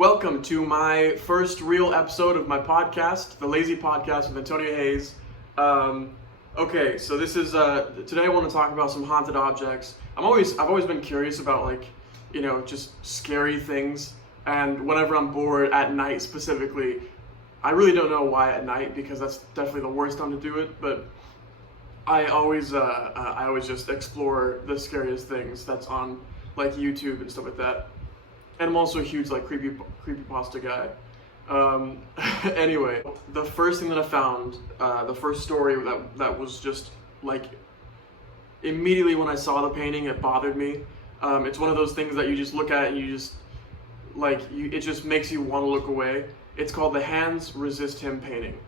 Welcome to my first real episode of my podcast, The Lazy Podcast with Antonio Hayes. Okay, so this is today I want to talk about some haunted objects. I've always been curious about just scary things, and whenever I'm bored at night specifically, I really don't know why at night, because that's definitely the worst time to do it, but I always just explore the scariest things that's on like YouTube and stuff like that. And I'm also a huge creepypasta guy. Anyway, the first thing that I found, the first story that was just like, immediately when I saw the painting, it bothered me. It's one of those things that you just look at and you just, it just makes you want to look away. It's called the Hands Resist Him painting.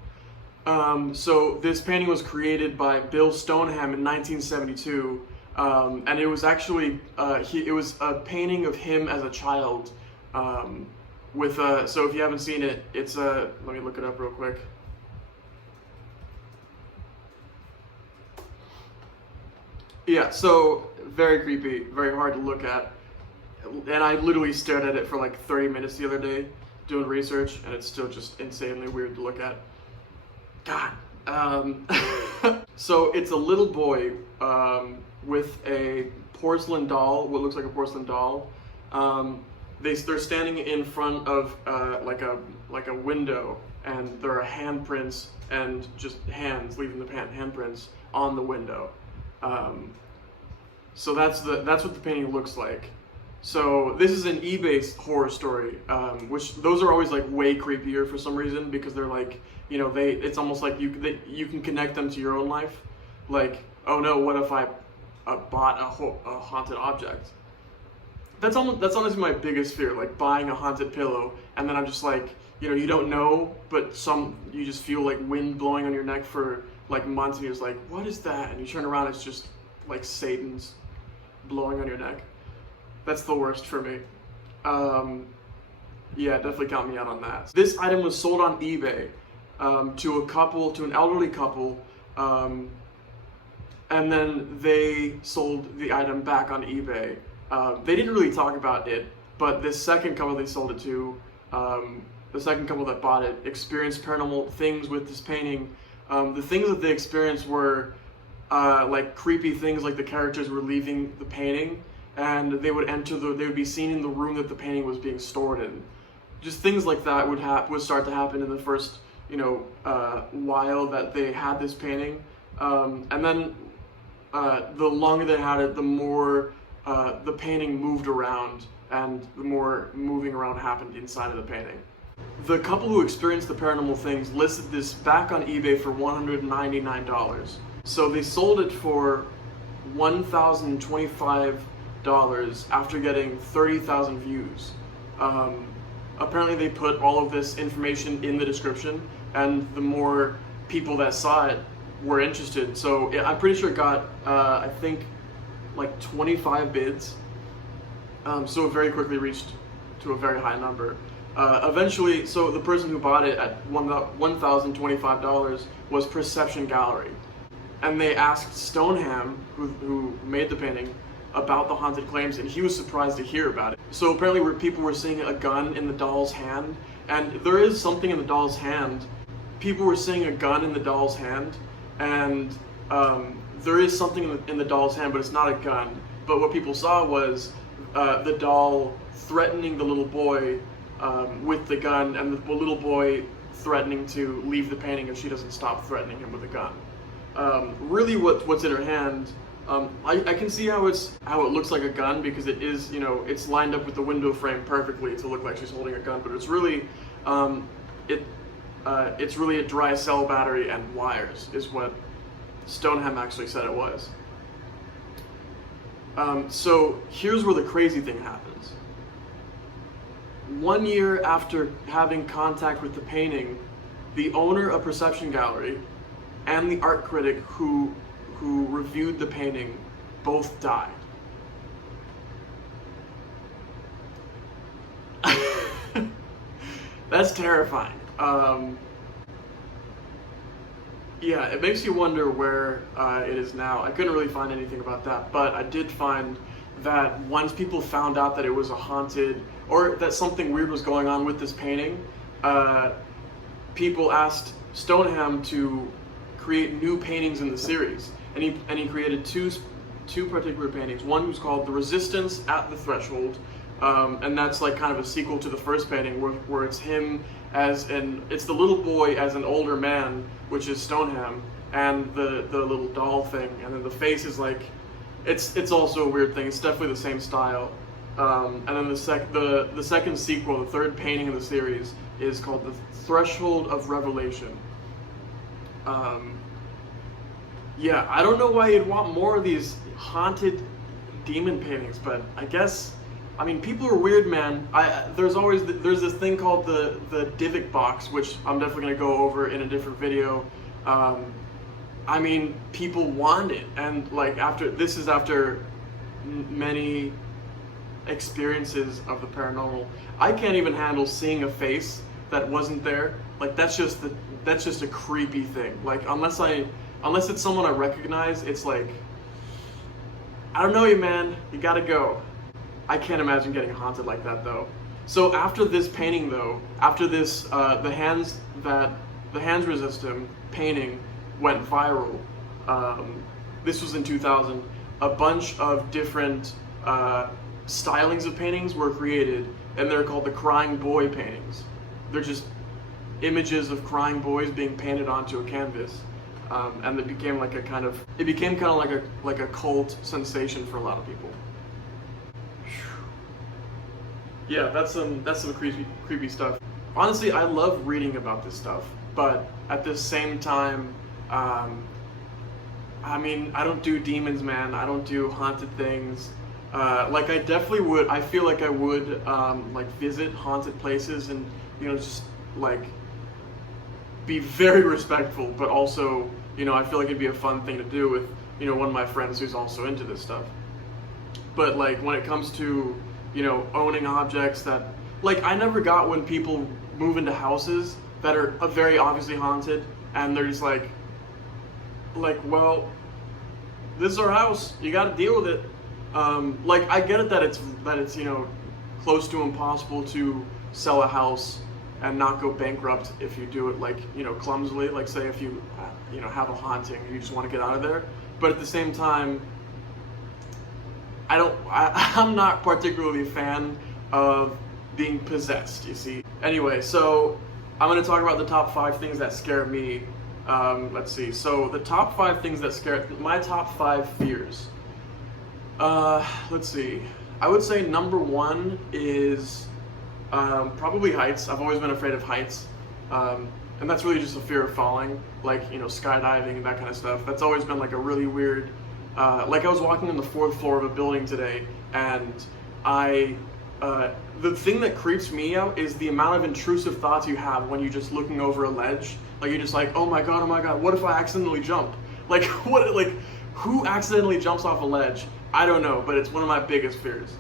So this painting was created by Bill Stoneham in 1972. And it was actually, it was a painting of him as a child, so if you haven't seen it, it's let me look it up real quick. Yeah, so very creepy, very hard to look at, and I literally stared at it for like 30 minutes the other day doing research, and it's still just insanely weird to look at. God. So it's a little boy, with a porcelain doll, what looks like a porcelain doll. They're standing in front of like a window, and there are handprints and just hands leaving the handprints on the window. So that's what the painting looks like. So this is an eBay horror story, which those are always like way creepier for some reason, because they're like, it's almost like you can connect them to your own life. Like, oh no, what if I bought a haunted object? That's honestly my biggest fear, like buying a haunted pillow, and then I'm just like, you don't know, but you just feel like wind blowing on your neck for like months, and you're just like, what is that? And you turn around, it's just like Satan's blowing on your neck. That's the worst for me. Yeah, definitely count me out on that. This item was sold on eBay to an elderly couple, and then they sold the item back on eBay. They didn't really talk about it, but this second couple they sold it to, the second couple that bought it, experienced paranormal things with this painting. The things that they experienced were like creepy things, like the characters were leaving the painting, and they would be seen in the room that the painting was being stored in. Just things like that would start to happen in the first while that they had this painting, and then the longer they had it, the more the painting moved around, and the more moving around happened inside of the painting. The couple who experienced the paranormal things listed this back on eBay for $199. So they sold it for $1,025 after getting 30,000 views. Apparently they put all of this information in the description, and the more people that saw it were interested. So I'm pretty sure it got, I think, like 25 bids. So it very quickly reached to a very high number. Eventually, so the person who bought it at $1,025 was Perception Gallery. And they asked Stoneham, who made the painting, about the haunted claims, and he was surprised to hear about it. So apparently people were seeing a gun in the doll's hand, and there is something in the doll's hand. People were seeing a gun in the doll's hand, and there is something in the doll's hand, but it's not a gun. But what people saw was the doll threatening the little boy with the gun, and the little boy threatening to leave the painting if she doesn't stop threatening him with a gun. Really what's in her hand, I can see how it looks like a gun, because it is, it's lined up with the window frame perfectly to look like she's holding a gun, but it's really it's really a dry cell battery and wires, is what Stoneham actually said it was. So here's where the crazy thing happens. 1 year after having contact with the painting, the owner of Perception Gallery and the art critic who reviewed the painting both died. That's terrifying. Yeah, it makes you wonder where it is now. I couldn't really find anything about that, but I did find that once people found out that it was a haunted, or that something weird was going on with this painting, people asked Stoneham to create new paintings in the series, and he created two particular paintings. One was called The Resistance at the Threshold, and that's like kind of a sequel to the first painting, where it's him it's the little boy as an older man, which is Stoneham, and the little doll thing, and then the face is like, it's also a weird thing. It's definitely the same style. And then the second sequel, the third painting in the series, is called The Threshold of Revelation. Yeah, I don't know why you'd want more of these haunted demon paintings, but I guess, I mean, people are weird, man. There's this thing called the Divic box, which I'm definitely gonna go over in a different video. I mean, people want it, and like after many experiences of the paranormal, I can't even handle seeing a face that wasn't there. Like that's just a creepy thing. Like unless it's someone I recognize, it's like, I don't know you, man. You gotta go. I can't imagine getting haunted like that though. So after this painting though, after this, the hands resist him painting went viral. This was in 2000. A bunch of different stylings of paintings were created, and they're called the crying boy paintings. They're just images of crying boys being painted onto a canvas, and it became kind of like a cult sensation for a lot of people. Yeah, that's some creepy stuff. Honestly, I love reading about this stuff, but at the same time, I mean, I don't do demons, man. I don't do haunted things. Like I definitely would. I feel like I would like visit haunted places and just like be very respectful, but also I feel like it'd be a fun thing to do with one of my friends who's also into this stuff. But like when it comes to owning objects that, like, I never got when people move into houses that are very obviously haunted, and they're just like, well, this is our house, you got to deal with it. Like I get it that it's close to impossible to sell a house and not go bankrupt if you do it like clumsily. Like say if you have a haunting, you just want to get out of there. But at the same time, I'm not particularly a fan of being possessed, you see. Anyway, so I'm going to talk about the top 5 things that scare me. Let's see. So the top 5 things that scare my top 5 fears. Let's see. I would say number 1 is probably heights. I've always been afraid of heights, and that's really just a fear of falling, like skydiving and that kind of stuff. That's always been like a really weird. Like I was walking on the 4th floor of a building today, and the thing that creeps me out is the amount of intrusive thoughts you have when you're just looking over a ledge. Like you're just like, oh my god, what if I accidentally jump? Like who accidentally jumps off a ledge? I don't know, but it's one of my biggest fears.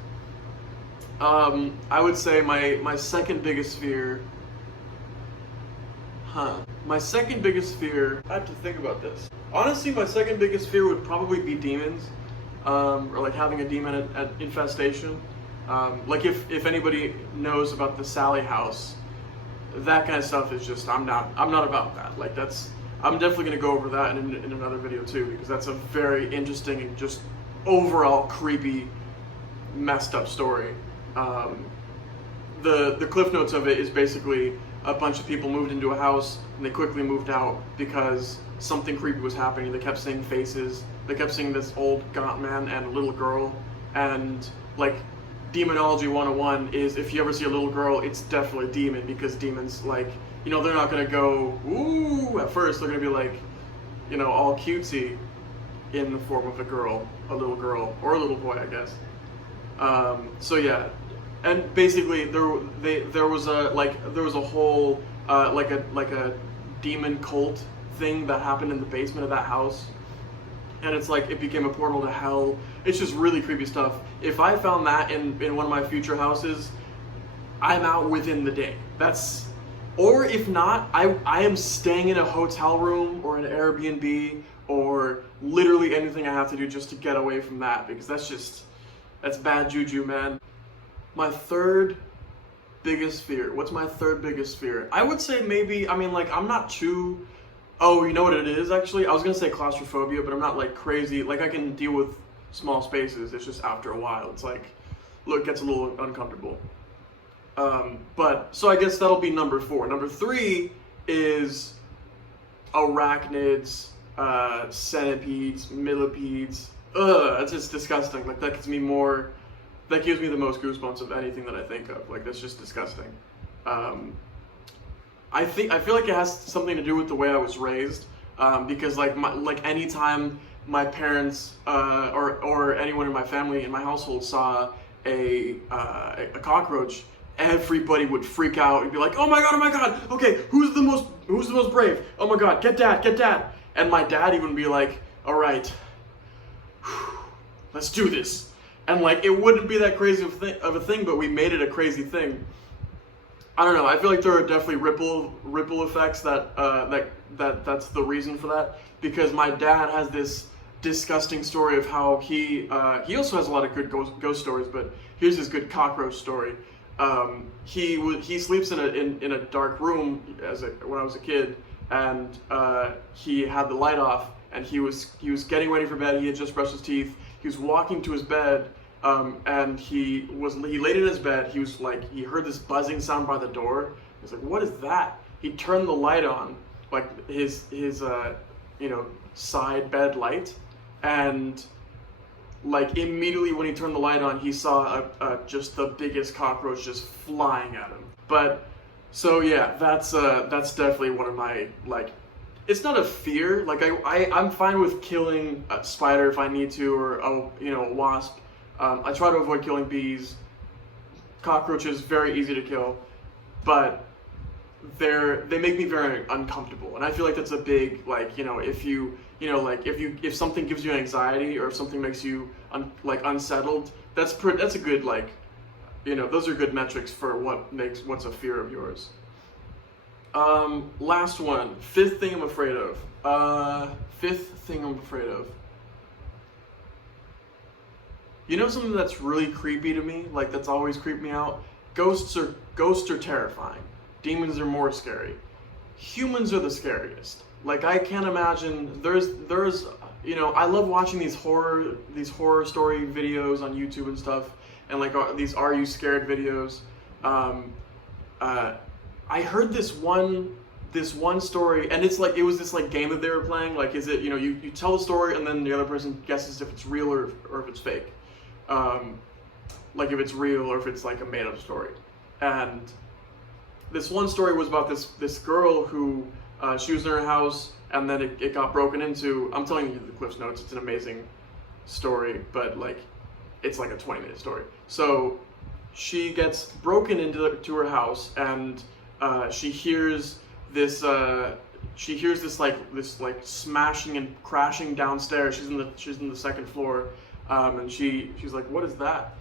I would say my second biggest fear. My second biggest fear, I have to think about this. Honestly, my second biggest fear would probably be demons, or like having a demon infestation. Like if anybody knows about the Sally house, that kind of stuff is just, I'm not about that. Like I'm definitely gonna go over that in another video too, because that's a very interesting and just overall creepy, messed up story. The cliff notes of it is basically a bunch of people moved into a house and they quickly moved out because something creepy was happening. They kept seeing faces. They kept seeing this old gaunt man and a little girl. And like demonology 101 is, if you ever see a little girl, it's definitely a demon, because demons, like, they're not gonna go ooh at first. They're gonna be like, all cutesy in the form of a little girl or a little boy, I guess. So yeah. And basically, there was a whole like a demon cult thing that happened in the basement of that house, and it's like it became a portal to hell. It's just really creepy stuff. If I found that in one of my future houses, I'm out within the day. Or if not, I am staying in a hotel room or an Airbnb or literally anything I have to do just to get away from that, because that's just, That's bad juju, man. My third biggest fear. What's my third biggest fear? I would say maybe, I mean, like, I'm not too, oh, you know what it is, actually? I was gonna say claustrophobia, but I'm not, like, crazy. Like, I can deal with small spaces. It's just after a while, it's like, look, it gets a little uncomfortable. But, so I guess that'll be number 4. Number 3 is arachnids, centipedes, millipedes. Ugh, that's just disgusting. Like, that gives me the most goosebumps of anything that I think of. Like, that's just disgusting. I feel like it has something to do with the way I was raised, because like anytime my parents or anyone in my family, in my household, saw a cockroach, everybody would freak out and be like, oh my god, okay, who's the most brave? Oh my god, get dad. And my dad even be like, all right, let's do this. And like, it wouldn't be that crazy of a thing, but we made it a crazy thing. I don't know. I feel like there are definitely ripple effects that's the reason for that. Because my dad has this disgusting story of how he also has a lot of good ghost stories, but here's his good cockroach story. He sleeps in a dark room when I was a kid, and he had the light off, and he was getting ready for bed. He had just brushed his teeth. He was walking to his bed, and he laid in his bed. He was like, he heard this buzzing sound by the door. He was like, what is that? He turned the light on, like his side bed light, and like immediately when he turned the light on, he saw just the biggest cockroach just flying at him. But so yeah, that's definitely one of my, like, it's not a fear. Like I'm fine with killing a spider if I need to, or a wasp. I try to avoid killing bees. Cockroaches, very easy to kill, but they make me very uncomfortable, and I feel like that's a big, like, if something gives you anxiety, or if something makes you unsettled, that's a good, like, those are good metrics for what's a fear of yours. Last one, fifth thing I'm afraid of. Something that's really creepy to me, like that's always creeped me out? Ghosts are terrifying. Demons are more scary. Humans are the scariest. Like, I can't imagine, there's I love watching these horror story videos on YouTube and stuff, and like these Are You Scared videos. I heard this one story, and it was this like game that they were playing. Like, is it, you tell the story, and then the other person guesses if it's real or if it's fake. Like if it's real or if it's like a made up story. And this one story was about this girl who, she was in her house, and then it got broken into. I'm telling you the Cliff's Notes, it's an amazing story, but like, it's like a 20-minute story. So she gets broken into her house, and she hears this smashing and crashing downstairs. She's in the second floor, and she's like, what is that?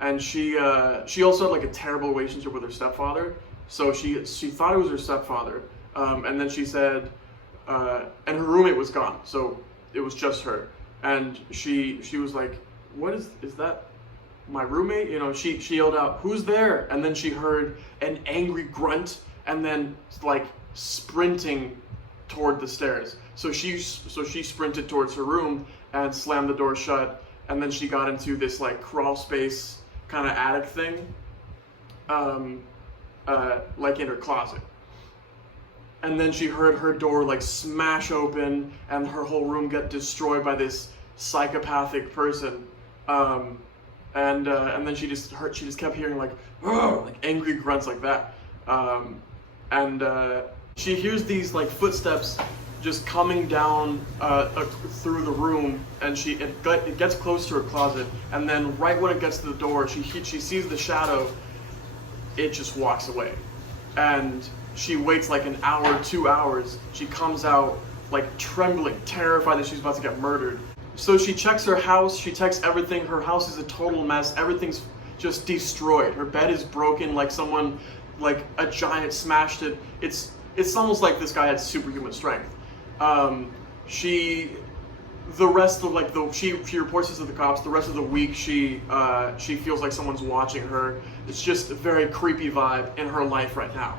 And she also had like a terrible relationship with her stepfather. So she thought it was her stepfather, and then she said, and her roommate was gone, so it was just her. And she was like, what is that? My roommate? She yelled out, who's there? And then she heard an angry grunt, and then like sprinting toward the stairs. So she sprinted towards her room and slammed the door shut, and then she got into this like crawl space kind of attic thing, like in her closet. And then she heard her door like smash open, and her whole room get destroyed by this psychopathic person. And then she just kept hearing like angry grunts like that. And she hears these like footsteps just coming down through the room, and it gets close to her closet, and then right when it gets to the door, she sees the shadow. It just walks away, and she waits like an hour, 2 hours. She comes out like trembling, terrified that she's about to get murdered. So she checks her house, she checks everything. Her house is a total mess. Everything's just destroyed. Her bed is broken, like someone, like a giant smashed it. It's almost like this guy had superhuman strength. She the rest of like she reports this to the cops. The rest of the week she feels like someone's watching her. It's just a very creepy vibe in her life right now.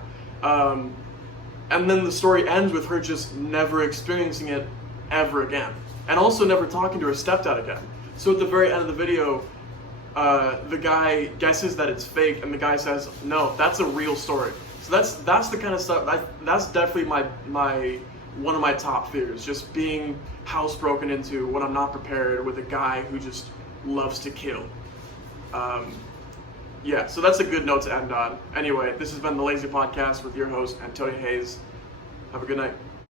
And then the story ends with her just never experiencing it ever again, and also never talking to her stepdad again. So at the very end of the video, the guy guesses that it's fake, and the guy says, "No, that's a real story." So that's the kind of stuff. That's definitely my one of my top fears, just being housebroken into when I'm not prepared with a guy who just loves to kill. Yeah, so that's a good note to end on. Anyway, this has been the Lazy Podcast with your host, Antonio Hayes. Have a good night.